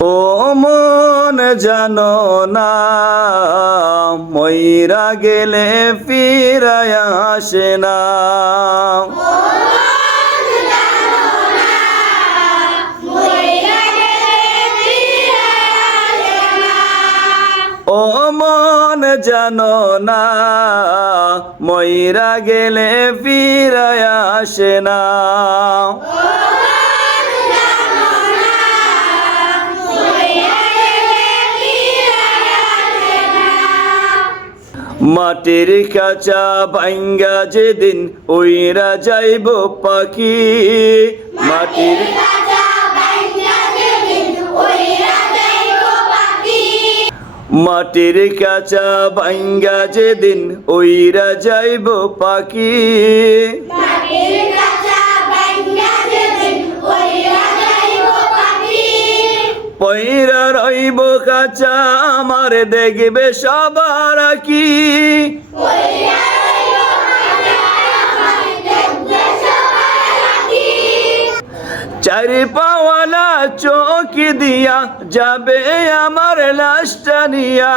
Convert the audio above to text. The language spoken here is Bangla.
ও মন জানো না মইরা গেলে ফিরায়া আসে না। ও মন জানো না মইরা গেলে ফিরায়া আসে না। মাটির কাঁচা ভাঙ্গা যেদিন উইরা যাইব পাখি, মাটির মাটির কাঁচা ভাঙ্গা যেদিন উইরা যাইব পাখি। পয়রা রইব কাঁচা আমার দেখবে সবার কি। চারি পাওয়ালা চোখ দিয়া যাবে আমার লাশটা নিয়া।